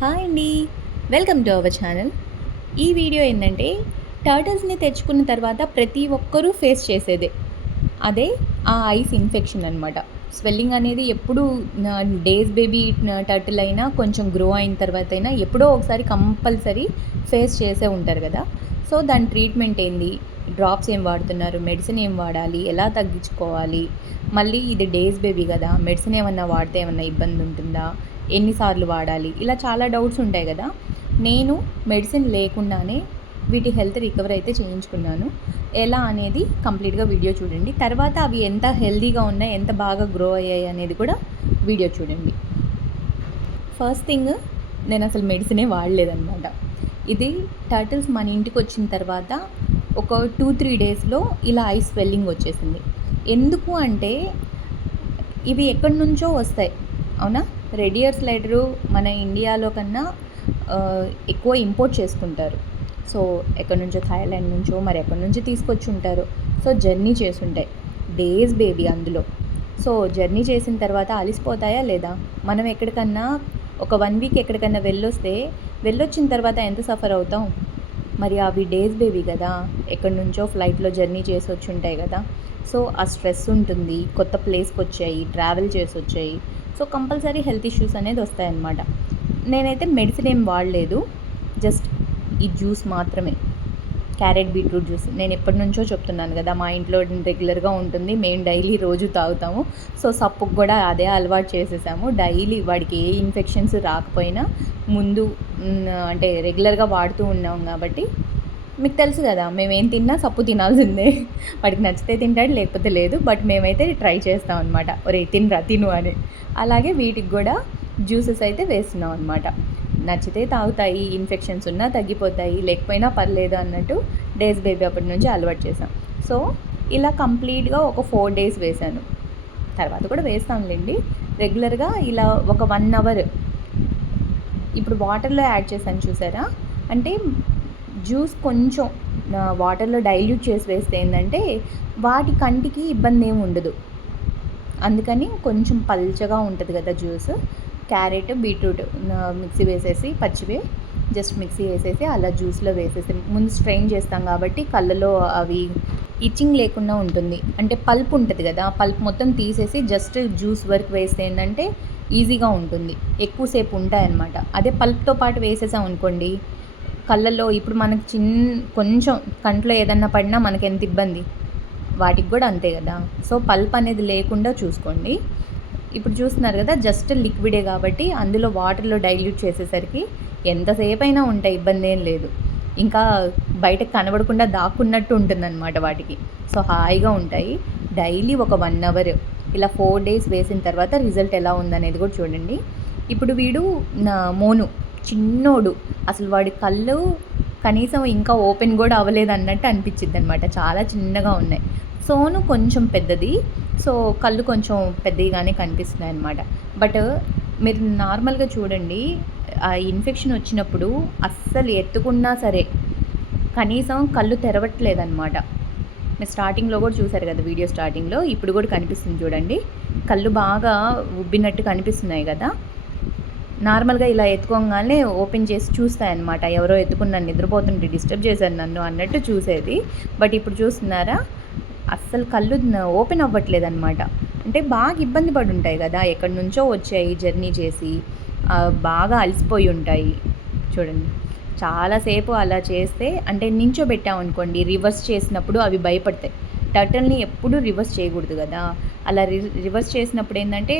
Hi అండి. Welcome to our channel. ఈ video ఏంటంటే టర్టిల్స్‌ని తెచ్చుకున్న తర్వాత ప్రతి ఒక్కరూ ఫేస్ చేసేదే. అదే ఆ ఐస్ ఇన్ఫెక్షన్ అనమాట. స్వెల్లింగ్ అనేది ఎప్పుడు డేస్ బేబీ టర్టిల్ అయినా కొంచెం గ్రో అయిన తర్వాత అయినా ఎప్పుడో ఒకసారి కంపల్సరీ ఫేస్ చేసే ఉంటారు కదా! సో, దాని ట్రీట్మెంట్ ఏంది? డ్రాప్స్ ఏం వాడుతున్నారు? మెడిసిన్ ఏం వాడాలి? ఎలా తగ్గించుకోవాలి? మళ్ళీ ఇది డేస్ బేబీ కదా! మెడిసిన్ ఏమన్నా వాడితే ఏమన్నా ఇబ్బంది ఉంటుందా? ఎన్నిసార్లు వాడాలి? ఇలా చాలా డౌట్స్ ఉంటాయి కదా! నేను మెడిసిన్ లేకుండానే వీటి హెల్త్ రికవర్ అయితే చేయించుకున్నాను. ఎలా అనేది కంప్లీట్‌గా వీడియో చూడండి. తర్వాత అవి ఎంత హెల్తీగా ఉన్నాయి, ఎంత బాగా గ్రో అయ్యాయి అనేది కూడా వీడియో చూడండి. ఫస్ట్ థింగ్, నేనసలు మెడిసినే వాడలేదనమాట. ఇది టర్టిల్స్ మన ఇంటికొచ్చిన తర్వాత ఒక 2-3 డేస్‌లో ఇలా ఐ స్వెల్లింగ్ వచ్చేసింది. ఎందుకు అంటే ఇవి ఎక్కడి నుంచో వస్తాయి. అవునా? రెడ్ ఇయర్ స్లైడరు మన ఇండియాలో కన్నా ఎక్కువ ఇంపోర్ట్ చేసుకుంటారు. సో, ఎక్కడి నుంచో థాయిలాండ్ నుంచో మరి ఎక్కడి నుంచి తీసుకొచ్చి ఉంటారు. సో, జర్నీ చేసుంటాయి. డేస్ బేబీ అందులో. సో, జర్నీ చేసిన తర్వాత అలిసిపోతాయా లేదా? మనం ఎక్కడికన్నా ఒక 1 వీక్ ఎక్కడికన్నా వెళ్ళొచ్చిన తర్వాత ఎంత సఫర్ అవుతాం? మరి అవి డేస్ బేబీ కదా! ఎక్కడి నుంచో ఫ్లైట్‌లో జర్నీ చేసి వచ్చుంటాయి కదా! సో, ఆ స్ట్రెస్ ఉంటుంది. కొత్త ప్లేస్‌కొచ్చాయి, ట్రావెల్ చేసొచ్చాయి. సో, కంపల్సరీ హెల్త్ ఇష్యూస్ అనేది వస్తాయన్నమాట. నేనైతే మెడిసిన్ ఏం వాడలేదు. జస్ట్ ఈ జ్యూస్ మాత్రమే. Carrot beetroot juice. నేను ఎప్పటినుంచో చెప్తున్నాను కదా! మా ఇంట్లో రెగ్యులర్‌గా ఉంటుంది. మేము డైలీ రోజు తాగుతాము. సో, సప్పుకి కూడా అదే అలవాటు చేసేసాము. డైలీ వాడికి ఏ ఇన్ఫెక్షన్స్ రాకపోయినా ముందు అంటే రెగ్యులర్‌గా వాడుతూ ఉన్నాం కాబట్టి మీకు తెలుసు కదా! మేమేం తిన్నా సప్పు తినాల్సిందే. వాడికి నచ్చితే తింటాడు, లేకపోతే లేదు. బట్ మేమైతే ట్రై చేస్తాం అనమాట. ఒరేయ్ తినరా తిను అని. అలాగే వీటికి కూడా జ్యూసెస్ అయితే వేస్తున్నాం అనమాట. నచ్చితే తాగుతాయి, ఇన్ఫెక్షన్స్ ఉన్నా తగ్గిపోతాయి, లేకపోయినా పర్లేదు అన్నట్టు డేస్ బేబీ అప్పటి నుంచి అలవాటు చేసాం. సో, ఇలా కంప్లీట్‌గా ఒక 4 డేస్ వేశాను. తర్వాత కూడా వేస్తాంలేండి. రెగ్యులర్‌గా ఇలా ఒక 1 అవర్ ఇప్పుడు వాటర్‌లో యాడ్ చేశాను చూసారా? అంటే జ్యూస్ కొంచెం వాటర్‌లో డైల్యూట్ చేసి వేస్తే ఏందంటే వాటి కంటికి ఇబ్బందేమి ఉండదు. అందుకని కొంచెం పల్చగా ఉంటది కదా జ్యూస్. క్యారెట్, బీట్రూట్ మిక్సీ వేసేసి పచ్చివే జస్ట్ మిక్సీ వేసేసి అలా జ్యూస్‌లో వేసేసి ముందు స్ట్రెయిన్ చేస్తాం కాబట్టి కళ్ళలో అవి ఇచ్చింగ్ లేకుండా ఉంటుంది. అంటే పల్ప్ ఉంటది కదా! పల్ప్ మొత్తం తీసేసి జస్ట్ జ్యూస్ వరకు వేస్తే ఏందంటే ఈజీగా ఉంటుంది. ఎక్కువ సేపు ఉంటాయన్నమాట. అదే పల్ప్‌తో పాటు వేసేసాం అనుకోండి, కళ్ళల్లో ఇప్పుడు మనకి కొంచెం కంట్లో ఏదన్నా పడినా మనకెంత ఇబ్బంది. వాటికి కూడా అంతే కదా! సో, పల్ప్ అనేది లేకుండా చూసుకోండి. ఇప్పుడు చూస్తున్నారు కదా! జస్ట్ లిక్విడే కాబట్టి అందులో వాటర్‌లో డైల్యూట్ చేసేసరికి ఎంతసేపైనా ఉంటాయి, ఇబ్బందేం లేదు. ఇంకా బయటకు కనబడకుండా దాక్కున్నట్టు ఉంటుందన్నమాట వాటికి. సో, హాయిగా ఉంటాయి. డైలీ ఒక 1 అవర్ ఇలా 4 డేస్ వేసిన తర్వాత రిజల్ట్ ఎలా ఉందనేది కూడా చూడండి. ఇప్పుడు వీడు మోను చిన్నోడు. అసలు వాడి కళ్ళు కనీసం ఇంకా ఓపెన్ కూడా అవ్వలేదన్నట్టు అనిపించిద్దనమాట. చాలా చిన్నగా ఉన్నాయి. సోను కొంచెం పెద్దది. సో, కళ్ళు కొంచెం పెద్దవిగానే కనిపిస్తున్నాయన్నమాట. బట్ మీరు నార్మల్‌గా చూడండి, ఆ ఇన్ఫెక్షన్ వచ్చినప్పుడు అస్సలు ఎత్తుకున్నా సరే కనీసం కళ్ళు తెరవట్లేదన్నమాట. మీరు స్టార్టింగ్‌లో కూడా చూసారు కదా! వీడియో స్టార్టింగ్‌లో. ఇప్పుడు కూడా కనిపిస్తుంది చూడండి. కళ్ళు బాగా ఉబ్బినట్టు కనిపిస్తున్నాయి కదా! నార్మల్‌గా ఇలా ఎత్తుకోగానే ఓపెన్ చేసి చూస్తాయన్నమాట. ఎవరో ఎత్తుకుని నిద్రపోతుంటే డిస్టర్బ్ చేశారు నన్ను అన్నట్టు చూసేది. బట్ ఇప్పుడు చూస్తున్నారా? అస్సలు కళ్ళు ఓపెన్ అవ్వట్లేదన్నమాట. అంటే బాగా ఇబ్బంది పడి ఉంటాయి కదా! ఎక్కడి నుంచో వచ్చాయి జర్నీ చేసి. బాగా అలసిపోయి ఉంటాయి. చూడండి. చాలాసేపు అలా చేస్తే అంటే నించోబెట్టామనుకోండి, రివర్స్ చేసినప్పుడు అవి భయపడతాయి. టర్టిల్‌ని ఎప్పుడూ రివర్స్ చేయకూడదు కదా! అలా రివర్స్ చేసినప్పుడు ఏందంటే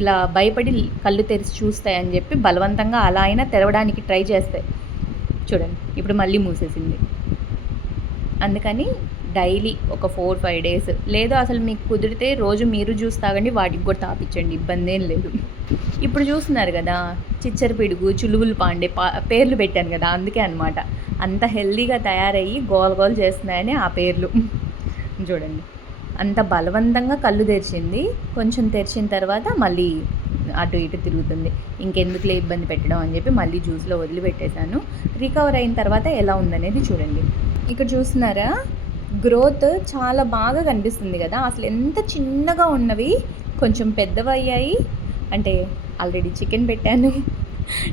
ఇలా భయపడి కళ్ళు తెరిచి చూస్తాయని చెప్పి బలవంతంగా అలా అయినా తెరవడానికి ట్రై చేస్తాయి. చూడండి. ఇప్పుడు మళ్ళీ మూసేసింది. అందుకని డైలీ ఒక 4-5 డేస్ లేదు అసలు మీకు కుదిరితే రోజు మీరు జ్యూస్ తాగండి, వాటికి కూడా తాపించండి, ఇబ్బందేం లేదు. ఇప్పుడు చూస్తున్నారు కదా! చిచ్చర పిడుగు, చులువులు పాండే పేర్లు పెట్టాను కదా! అందుకే అనమాట. అంత హెల్తీగా తయారయ్యి గోల గోల చేస్తున్నాయని ఆ పేర్లు. చూడండి. అంత బలవంతంగా కళ్ళు తెరిచింది. కొంచెం తెరిచిన తర్వాత మళ్ళీ అటు ఇటు తిరుగుతుంది. ఇంకెందుకులే ఇబ్బంది పెట్టడం అని చెప్పి మళ్ళీ జ్యూస్‌లో వదిలిపెట్టేశాను. రికవర్ అయిన తర్వాత ఎలా ఉందనేది చూడండి. ఇక్కడ చూస్తున్నారా? గ్రోత్ చాలా బాగా కనిపిస్తుంది కదా! అసలు ఎంత చిన్నగా ఉన్నవి కొంచెం పెద్దవయ్యాయి. అంటే ఆల్రెడీ చికెన్ పెట్టాను.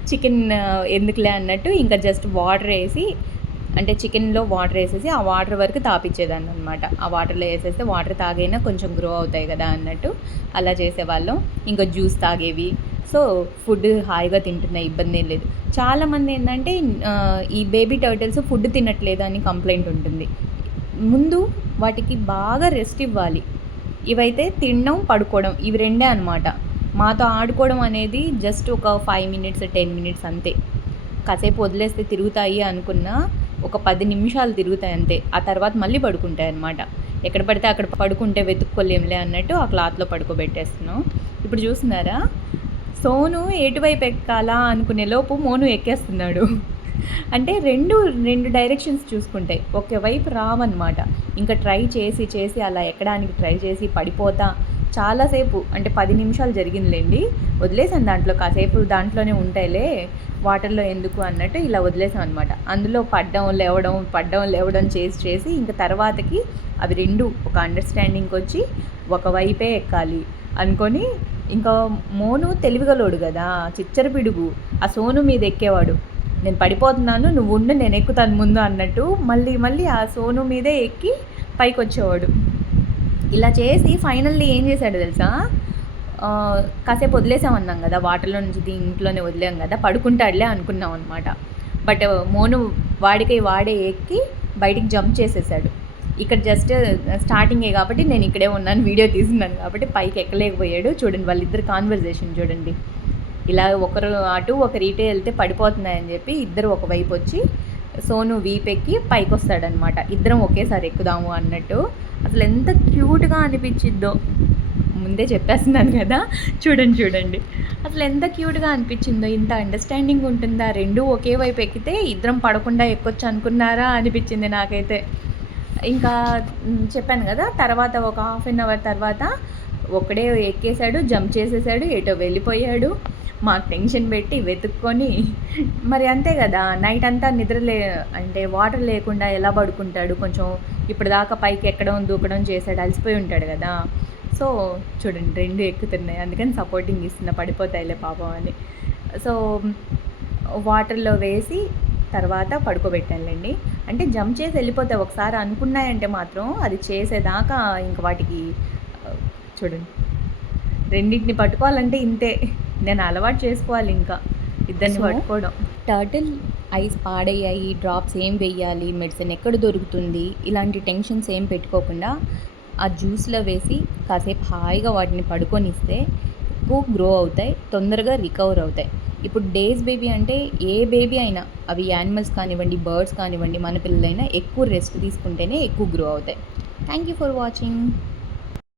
చికెన్ ఎందుకులే అన్నట్టు ఇంకా జస్ట్ వాటర్ వేసి, అంటే చికెన్లో వాటర్ వేసేసి ఆ వాటర్ వరకు తాపిచ్చేదాన్ని అనమాట. ఆ వాటర్లో వేసేస్తే వాటర్ తాగైనా కొంచెం గ్రో అవుతాయి కదా అన్నట్టు అలా చేసేవాళ్ళం. ఇంకా జ్యూస్ తాగేవి. సో ఫుడ్ హాయిగా తింటున్నాయి, ఇబ్బంది ఏం లేదు. చాలామంది ఏంటంటే ఈ బేబీ టర్టిల్స్ ఫుడ్ తినట్లేదు అని కంప్లైంట్ ఉంటుంది. ముందు వాటికి బాగా రెస్ట్ ఇవ్వాలి. ఇవైతే తినడం, పడుకోవడం ఇవి రెండే అనమాట. మాతో ఆడుకోవడం అనేది జస్ట్ ఒక 5 మినిట్స్ 10 మినిట్స్ అంతే. కాసేపు వదిలేస్తే తిరుగుతాయి అనుకున్నా ఒక 10 నిమిషాలు తిరుగుతాయి అంతే. ఆ తర్వాత మళ్ళీ పడుకుంటాయి అన్నమాట. ఎక్కడ పడితే అక్కడ పడుకుంటే వెతుక్కోలేంలే అన్నట్టు ఆ క్లాత్లో పడుకోబెట్టేస్తున్నాం. ఇప్పుడు చూస్తున్నారా, సోను ఎటువైపు ఎక్కాలా అనుకునే లోపు మోను ఎక్కేస్తున్నాడు. అంటే రెండు డైరెక్షన్స్ చూసుకుంటాయి, ఒకవైపు రావన్నమాట. ఇంకా ట్రై చేసి చేసి అలా ఎక్కడానికి ట్రై చేసి పడిపోతా చాలాసేపు, అంటే 10 నిమిషాలు జరిగిందిలేండి. వదిలేసాను దాంట్లో, కాసేపు దాంట్లోనే ఉంటాయిలే వాటర్లో ఎందుకు అన్నట్టు ఇలా వదిలేసాం అనమాట. అందులో పడ్డం లేవడం చేసి చేసి ఇంకా తర్వాతకి అవి రెండు ఒక అండర్స్టాండింగ్కి వచ్చి ఒకవైపే ఎక్కాలి అనుకొని, ఇంకా మోను తెలివిగలోడు కదా, చిచ్చర పిడుగు, ఆ సోను మీద ఎక్కేవాడు. నేను పడిపోతున్నాను, నువ్వు ఉండు, నేను ఎక్కుతాను ముందు అన్నట్టు మళ్ళీ మళ్ళీ ఆ సోను మీదే ఎక్కి పైకి వచ్చేవాడు. ఇలా చేసి ఫైనల్లీ ఏం చేశాడు తెలుసా, కాసేపు వదిలేసామన్నాం కదా, వాటర్లో నుంచి ఇంట్లోనే వదిలేం కదా, పడుకుంటాడులే అనుకున్నాం అనమాట. బట్ మోను వాడే ఎక్కి బయటికి జంప్ చేసేసాడు. ఇక్కడ జస్ట్ స్టార్టింగే కాబట్టి నేను ఇక్కడే ఉన్నాను, వీడియో తీస్తున్నాను కాబట్టి పైకి ఎక్కలేకపోయాడు. చూడండి వాళ్ళిద్దరు కాన్వర్జేషన్ చూడండి. ఇలా ఒకరు అటు ఒకరు ఇటే వెళ్తే పడిపోతున్నాయని చెప్పి ఇద్దరు ఒకవైపు వచ్చి సోను వీపెక్కి పైకి వస్తాడనమాట. ఇద్దరం ఒకేసారి ఎక్కుదాము అన్నట్టు. అసలు ఎంత క్యూట్గా అనిపించిద్దో, ముందే చెప్పేస్తున్నాను కదా, చూడండి అసలు ఎంత క్యూట్గా అనిపించిందో. ఇంత అండర్స్టాండింగ్ ఉంటుందా, రెండు ఒకే వైపు ఎక్కితే ఇద్దరం పడకుండా ఎక్కొచ్చు అనుకున్నారా అనిపించింది నాకైతే. ఇంకా చెప్పాను కదా, తర్వాత ఒక హాఫ్ అన్ అవర్ తర్వాత ఒకడే ఎక్కేశాడు, జంప్ చేసేసాడు, ఎటో వెళ్ళిపోయాడు. మాకు టెన్షన్ పెట్టి వెతుక్కొని, మరి అంతే కదా, నైట్ అంతా అంటే వాటర్ లేకుండా ఎలా పడుకుంటాడు, కొంచెం ఇప్పటిదాకా పైకి ఎక్కడం దూకడం చేశాడు, అలసిపోయి ఉంటాడు కదా. సో చూడండి రెండు ఎక్కుతున్నాయి, అందుకని సపోర్టింగ్ ఇస్తున్నా, పడిపోతాయిలే పాపం అని. సో వాటర్లో వేసి తర్వాత పడుకోబెట్టానులేండి. అంటే జంప్ చేసి వెళ్ళిపోతాయి, ఒకసారి అనుకున్నాయంటే మాత్రం అది చేసేదాకా ఇంక వాటికి చూడండి, రెండింటిని పట్టుకోవాలంటే ఇంతే, నేను అలవాటు చేసుకోవాలి ఇంకా ఇద్దరిని పట్టుకోవడం. టర్టిల్ ఐస్ పాడయ్యాయి, డ్రాప్స్ ఏం వేయాలి, మెడిసిన్ ఎక్కడ దొరుకుతుంది, ఇలాంటి టెన్షన్స్ ఏం పెట్టుకోకుండా ఆ జ్యూస్లో వేసి కాసేపు హాయిగా వాటిని పడుకొనిస్తే ఎక్కువ గ్రో అవుతాయి, తొందరగా రికవర్ అవుతాయి. ఇప్పుడు డేస్ బేబీ అంటే ఏ బేబీ అయినా, అవి యానిమల్స్ కానివ్వండి, బర్డ్స్ కానివ్వండి, మన పిల్లలైనా ఎక్కువ రెస్ట్ తీసుకుంటేనే ఎక్కువ గ్రో అవుతాయి. Thank you for watching.